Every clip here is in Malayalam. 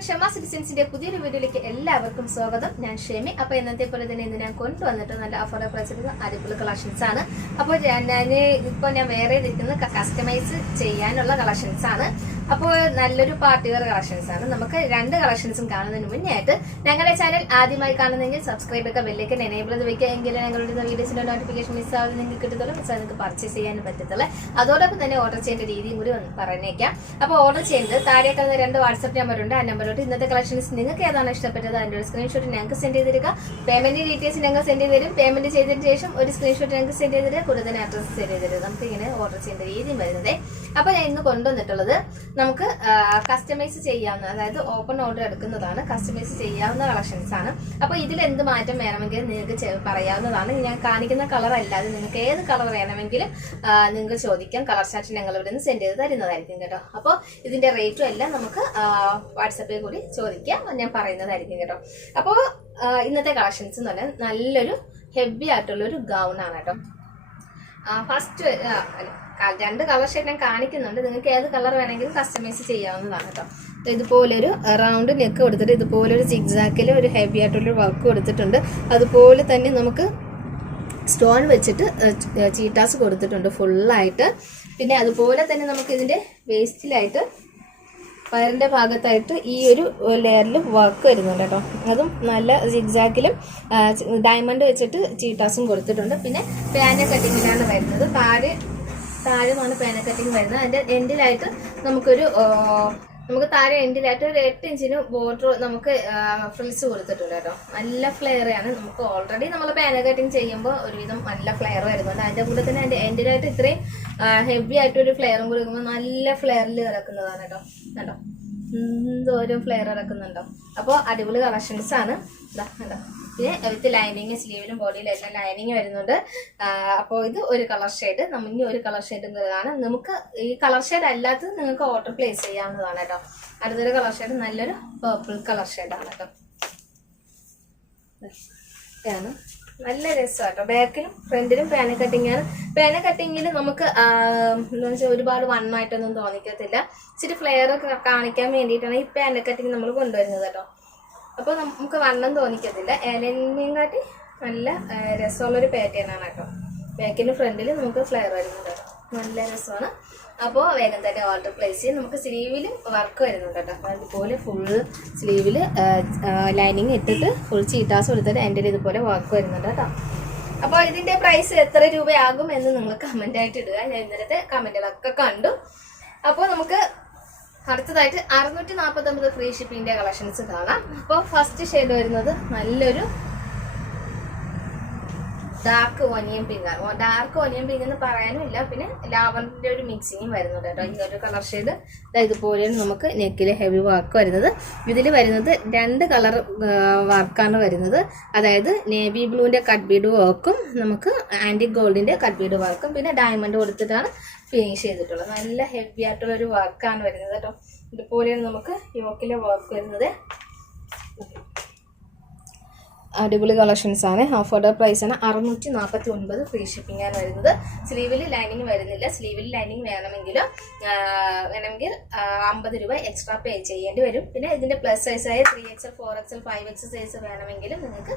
ഫ്രണ്ട് ഷമ സിറ്റിസൻസിന്റെ പുതിയൊരു വീഡിയോയിലേക്ക് എല്ലാവർക്കും സ്വാഗതം. ഞാൻ ഷെമി. അപ്പോൾ ഇന്നത്തെ പോലെ തന്നെ ഇന്ന് ഞാൻ കൊണ്ടുവന്നിട്ട് നല്ല അഫോർഡബിൾ പ്രൈസിലുള്ള അടിപൊളി കളക്ഷൻസ് ആണ്. അപ്പോൾ ഞാൻ വേറെ നിൽക്കുന്ന കസ്റ്റമൈസ് ചെയ്യാനുള്ള കളക്ഷൻസ് ആണ്. അപ്പോൾ നല്ലൊരു പാർട്ടി വെയർ കളക്ഷൻസ് ആണ്. നമുക്ക് രണ്ട് കളക്ഷൻസും കാണുന്നതിന് മുന്നേ ആയിട്ട് ഞങ്ങളുടെ ചാനൽ ആദ്യമായി കാണുന്നെങ്കിൽ സബ്സ്ക്രൈബ് ഒക്കെ ബെല്ലേക്ക് എനേബിൾ ചെയ്ത് വെക്കുക. എങ്കിലും ഞങ്ങളുടെ വീഡിയോസിന്റെ നോട്ടിഫിക്കേഷൻ മിസ്സാവാതെ നിങ്ങൾക്ക് കിട്ടത്തുള്ളൂ. നിങ്ങൾക്ക് പർച്ചേസ് ചെയ്യാനും പറ്റത്തുള്ളൂ. അതോടൊപ്പം തന്നെ ഓർഡർ ചെയ്യേണ്ട രീതിയും കൂടി പറഞ്ഞേക്കാം. അപ്പോൾ ഓർഡർ ചെയ്യുന്നത് താഴെ കാണുന്ന 2 വാട്സ്ആപ്പ് നമ്പറുണ്ട്. ആ നമ്പറിലോട്ട് ഇന്നത്തെ കളക്ഷൻസ് നിങ്ങൾക്ക് ഏതാണ് ഇഷ്ടപ്പെട്ടത് അതിൻ്റെ ഒരു സ്ക്രീൻഷോട്ട് ഞങ്ങൾക്ക് സെൻഡ് ചെയ്തിരിക. പേയ്മെന്റ് ഡീറ്റെയിൽസ് ഞങ്ങൾ സെൻഡ് ചെയ്ത് തരും. പേയ്മെന്റ് ചെയ്തതിന് ശേഷം ഒരു സ്ക്രീൻഷോട്ട് ഞങ്ങൾക്ക് സെൻഡ് ചെയ്തിട്ട് കൂടുതൽ അഡ്രസ് സെൻഡ് ചെയ്തിട്ട് നമുക്ക് ഇങ്ങനെ ഓർഡർ ചെയ്യേണ്ട രീതിയും വരുന്നത്. അപ്പോൾ ഞാൻ ഇന്ന് കൊണ്ടുവന്നിട്ടുള്ളത് നമുക്ക് കസ്റ്റമൈസ് ചെയ്യാവുന്ന, അതായത് ഓപ്പൺ ഓർഡർ എടുക്കുന്നതാണ്, കസ്റ്റമൈസ് ചെയ്യാവുന്ന കളക്ഷൻസ് ആണ്. അപ്പോൾ ഇതിൽ എന്ത് മാറ്റം വേണമെങ്കിൽ നിങ്ങൾക്ക് പറയാവുന്നതാണ്. ഞാൻ കാണിക്കുന്ന കളർ അല്ലാതെ നിങ്ങൾക്ക് ഏത് കളർ വേണമെങ്കിലും നിങ്ങൾക്ക് ചോദിക്കാം. കളർ ചാർട്ട് ഞങ്ങൾ ഇവിടെ നിന്ന് സെൻഡ് ചെയ്ത് തരുന്നതായിരിക്കും കേട്ടോ. അപ്പോൾ ഇതിന്റെ റേറ്റും എല്ലാം നമുക്ക് വാട്സാപ്പിൽ കൂടി ചോദിക്കാം, ഞാൻ പറയുന്നതായിരിക്കും കേട്ടോ. അപ്പോൾ ഇന്നത്തെ കളക്ഷൻസ് എന്ന് പറഞ്ഞാൽ നല്ലൊരു ഹെവി ആയിട്ടുള്ളൊരു ഗൗൺ ആണ് കേട്ടോ. ഫസ്റ്റ് 2 കളർ ഷെയ്ഡ് ഞാൻ കാണിക്കുന്നുണ്ട്. നിങ്ങൾക്ക് ഏത് കളർ വേണമെങ്കിലും കസ്റ്റമൈസ് ചെയ്യാവുന്നതാണ് കേട്ടോ. ഇതുപോലൊരു റൗണ്ട് നെക്ക് കൊടുത്തിട്ട് ഇതുപോലൊരു സിഗ്സാക്കിൽ ഒരു ഹെവി ആയിട്ടുള്ളൊരു വർക്ക് കൊടുത്തിട്ടുണ്ട്. അതുപോലെ തന്നെ നമുക്ക് സ്റ്റോൺ വെച്ചിട്ട് ചീട്ടാസ് കൊടുത്തിട്ടുണ്ട് ഫുള്ളായിട്ട്. പിന്നെ അതുപോലെ തന്നെ നമുക്ക് ഇതിൻ്റെ വേസ്റ്റിലായിട്ട് വയറിൻ്റെ ഭാഗത്തായിട്ട് ഈ ഒരു ലെയറിൽ വർക്ക് വരുന്നുണ്ട് കേട്ടോ. അതും നല്ല സിഗ്സാക്കിലും ഡയമണ്ട് വെച്ചിട്ട് ചീട്ടാസും കൊടുത്തിട്ടുണ്ട്. പിന്നെ പാന കട്ടിങ്ങിലാണ് വരുന്നത്. താഴെയാണ് പാന കട്ടിങ് വരുന്നത്. അതിൻ്റെ എൻഡിലായിട്ട് നമുക്ക് താഴെ എൻഡിലായിട്ട് ഒരു 8 ഇഞ്ചിന് ബോർഡർ നമുക്ക് ഫ്രിൽസ് കൊടുത്തിട്ടുണ്ട് കേട്ടോ. നല്ല ഫ്ലെയറാണ്. നമുക്ക് ഓൾറെഡി നമ്മൾ പാന കട്ടിങ് ചെയ്യുമ്പോൾ ഒരുവിധം നല്ല ഫ്ലെയർ വരുന്നുണ്ട്. അതിൻ്റെ കൂടെ തന്നെ അതിൻ്റെ എൻഡിലായിട്ട് ഇത്രയും ഹെവി ആയിട്ടൊരു ഫ്ലെയറും കൊടുക്കുമ്പോൾ നല്ല ഫ്ലെയറിൽ കിടക്കുന്നതാണ് കേട്ടോ. കേട്ടോ എന്തോരം ഫ്ലെയർ ഇറക്കുന്നുണ്ടോ. അപ്പോൾ അടിപൊളി കളക്ഷൻസ് ആണ് കേട്ടോ. പിന്നെ വിത്ത് ലൈനിങ്, സ്ലീവിലും ബോഡിയിലും എല്ലാം ലൈനിങ് വരുന്നുണ്ട്. അപ്പോൾ ഇത് ഒരു കളർ ഷെയ്ഡ്, ഇനി ഒരു കളർ ഷെയ്ഡും ആണ്. നമുക്ക് ഈ കളർ ഷെയ്ഡ് അല്ലാത്തത് നിങ്ങൾക്ക് ഓർഡർ പ്ലേസ് ചെയ്യാവുന്നതാണ് കേട്ടോ. അടുത്തൊരു കളർ ഷെയ്ഡ് നല്ലൊരു പേർപ്പിൾ കളർ ഷെയ്ഡാണ് കേട്ടോ. നല്ല രസമാണ് കേട്ടോ. ബാക്കിലും ഫ്രണ്ടിലും പാന കട്ടിങ് ആണ്. പാന കട്ടിങ്ങിൽ നമുക്ക് എന്താ വെച്ചാൽ ഒരുപാട് വണ്ണമായിട്ടൊന്നും തോന്നിക്കത്തില്ല. ഇച്ചിരി ഫ്ലെയർ കാണിക്കാൻ വേണ്ടിയിട്ടാണ് ഈ പാന കട്ടിങ് നമ്മൾ കൊണ്ടുവരുന്നത് കേട്ടോ. അപ്പോൾ നമുക്ക് വണ്ണം തോന്നിക്കത്തില്ല. ഏലനെയും കാട്ടി നല്ല രസമുള്ളൊരു പാറ്റേൺ ആണ് കേട്ടോ. ബാക്കിലും ഫ്രണ്ടിലും നമുക്ക് ഫ്ലെയർ വരുന്നുണ്ട് കേട്ടോ. നല്ല രസമാണ്. അപ്പോൾ വേഗം തന്നെ ഓർഡർ പ്ലേസ് ചെയ്യും. നമുക്ക് സ്ലീവിലും വർക്ക് വരുന്നുണ്ട് കേട്ടോ. അതുപോലെ ഫുൾ സ്ലീവിൽ ലൈനിങ് ഇട്ടിട്ട് ഫുൾ ചീട്ടാസ് കൊടുത്തിട്ട് എൻ്റെ ഇതുപോലെ വർക്ക് വരുന്നുണ്ട് കേട്ടോ. അപ്പോൾ ഇതിൻ്റെ പ്രൈസ് എത്ര രൂപയാകും എന്ന് നിങ്ങൾ കമൻ്റായിട്ട് ഇടുക. ഞാൻ ഇന്നലത്തെ കമൻറ്റുകളൊക്കെ കണ്ടു. അപ്പോൾ നമുക്ക് അടുത്തതായിട്ട് 649 ഫ്രീ ഷിപ്പിങ്ങിൻ്റെ കളക്ഷൻസ് കാണാം. അപ്പോൾ ഫസ്റ്റ് ഷെയ്ഡ് വരുന്നത് നല്ലൊരു ഡാർക്ക് ഓനിയൻ പിങ്ക് ആണ്. ഡാർക്ക് ഓനിയൻ പിങ്ക് എന്ന് പറയാനും ഇല്ല. പിന്നെ ലാവൻഡറിന്റെ ഒരു മിക്സിങ്ങും വരുന്നുണ്ട് കേട്ടോ. ഈ ഒരു കളർ ഷെയ്ഡ് ഇതുപോലെയാണ് നമുക്ക് നെക്കിൽ ഹെവി വർക്ക് വരുന്നത്. ഇതിൽ വരുന്നത് 2 കളർ വർക്കാണ് വരുന്നത്. അതായത് നേവി ബ്ലൂവിന്റെ കട്ട് ബീഡ് വർക്കും നമുക്ക് ആന്റിക് ഗോൾഡിന്റെ കട്ട് ബീഡ് വർക്കും പിന്നെ ഡയമണ്ട് കൊടുത്തിട്ടാണ് ഫിനിഷ് ചെയ്തിട്ടുള്ളത്. നല്ല ഹെവി ആയിട്ടുള്ള ഒരു വർക്കാണ് വരുന്നത് കേട്ടോ. ഇതുപോലെയാണ് നമുക്ക് യോക്കിലെ വർക്ക് വരുന്നത്. അടിപൊളി കളക്ഷൻസ് ആണ്. അഫോർഡബിൾ പ്രൈസ് ആണ്. 649 ഫ്രീ ഷിപ്പിംഗ് ആണ് വരുന്നത്. സ്ലീവിൽ ലൈനിങ് വരുന്നില്ല. സ്ലീവിൽ ലൈനിങ് വേണമെങ്കിൽ 50 രൂപ എക്സ്ട്രാ പേ ചെയ്യേണ്ടി വരും. പിന്നെ ഇതിന്റെ plus സൈസായ 3XL 4XL 5XL size വേണമെങ്കിൽ നിങ്ങൾക്ക്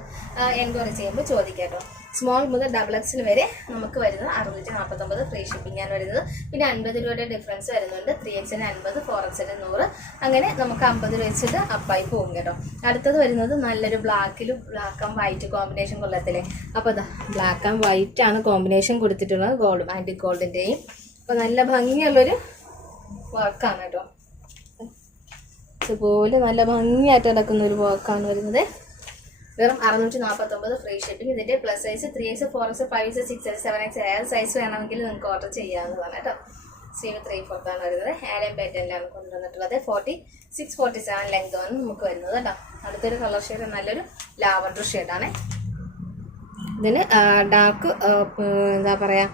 എൻക്വയറി ചെയ്യുമ്പോൾ ചോദിക്കാം കേട്ടോ. സ്മോൾ മുതൽ XXL വരെ നമുക്ക് വരുന്നത് 649 ഫ്രീ ഷിപ്പിംഗ് ആണ് വരുന്നത്. പിന്നെ 50 രൂപയുടെ ഡിഫറൻസ് വരുന്നുണ്ട്. 3XL 50, 4XL 100, അങ്ങനെ നമുക്ക് 50 രൂപ വെച്ചിട്ട് അപ്പായി പോകും കേട്ടോ. അടുത്തത് വരുന്നത് നല്ലൊരു ബ്ലാക്ക് ആൻഡ് വൈറ്റ് കോമ്പിനേഷൻ കൊള്ളത്തില്ലേ. അപ്പോൾ അതാ ബ്ലാക്ക് ആൻഡ് വൈറ്റ് ആണ് കോമ്പിനേഷൻ കൊടുത്തിട്ടുള്ളത്, ഗോൾഡ് ആൻറ്റിക് ഗോൾഡിൻ്റെയും. അപ്പോൾ നല്ല ഭംഗിയുള്ളൊരു വർക്കാണ് കേട്ടോ. ഇതുപോലെ നല്ല ഭംഗിയായിട്ട് കിടക്കുന്ന ഒരു വർക്കാണ് വരുന്നത്. വെറും 649 ഫ്രീ ഷിപ്പിംഗ്. ഇതിൻ്റെ plus size 3XL 4XL 5XL 6XL 7XL ഏത് സൈസ് വേണമെങ്കിൽ നിങ്ങൾക്ക് ഓർഡർ ചെയ്യാവുന്നതാണ് കേട്ടോ. സ്ലീവ് 3/4 ആണ് വരുന്നത്. ആലം പാറ്റേണിലാണ് കൊണ്ടുവന്നിട്ടുള്ളത്. 46-47 ലെങ്ത് ആണ് നമുക്ക് വരുന്നത് കേട്ടോ. അടുത്തൊരു കളർ ഷെയ്ഡ് നല്ലൊരു ലാവൻഡർ ഷെയ്ഡാണ്. ഇതിന് ഡാർക്ക് എന്താ പറയുക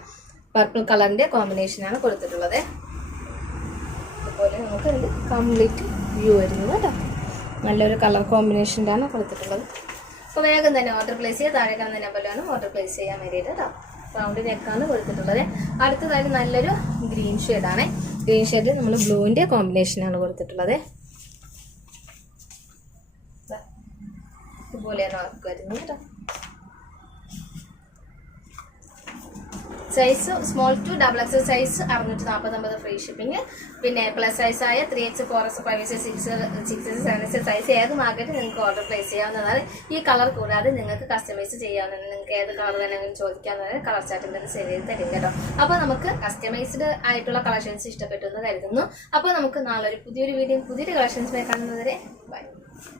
പർപ്പിൾ കളറിൻ്റെ കോമ്പിനേഷനാണ് കൊടുത്തിട്ടുള്ളത്. അതുപോലെ നമുക്ക് ഇത് കംപ്ലീറ്റ് വ്യൂ വരുന്നത് കേട്ടോ. നല്ലൊരു കളർ കോമ്പിനേഷനിലാണ് കൊടുത്തിട്ടുള്ളത്. അപ്പോൾ വേഗം തന്നെ ഓർഡർ പ്ലേസ് ചെയ്യുക. താഴെ കാണുന്ന നമ്പറിലാണ് ഓർഡർ പ്ലേസ് ചെയ്യാൻ വേണ്ടിയിട്ട് കേട്ടോ. റൗണ്ട് നെക്കാണ് കൊടുത്തിട്ടുള്ളത്. അടുത്തതായിട്ട് നല്ലൊരു ഗ്രീൻ ഷെയ്ഡാണ്. ഗ്രീൻ ഷെയ്ഡിൽ നമ്മൾ ബ്ലൂവിൻ്റെ കോമ്പിനേഷനാണ് കൊടുത്തിട്ടുള്ളത്. ഇതുപോലെയാണ് വർക്ക് വരുന്നത് കേട്ടോ. Size small to XXL size 649 free shipping. പിന്നെ പ്ലസ് സൈസ് ആയ 3X 4X 5X 6X 7X size ഏത് മാർക്കറ്റ് നിങ്ങൾക്ക് ഓർഡർ പ്ലേസ് ചെയ്യാവുന്നതാണ്. ഈ കളർ കൂടാതെ നിങ്ങൾക്ക് കസ്റ്റമൈസ് ചെയ്യാവുന്നതാണ്. നിങ്ങൾക്ക് ഏത് കളർ വേണമെങ്കിലും ചോദിക്കാവുന്നതാണ്. കളർ ചാർട്ടിൽ സെൻഡ് ചെയ്ത് തരും കേട്ടോ. അപ്പോൾ നമുക്ക് കസ്റ്റമൈസ്ഡ് ആയിട്ടുള്ള കളക്ഷൻസ് ഇഷ്ടപ്പെട്ടു എന്ന് കരുതുന്നു. അപ്പോൾ നമുക്ക് നാളെ ഒരു പുതിയൊരു വീഡിയോ പുതിയൊരു കളക്ഷൻസ് കാണുന്നതുവരെ ബൈ.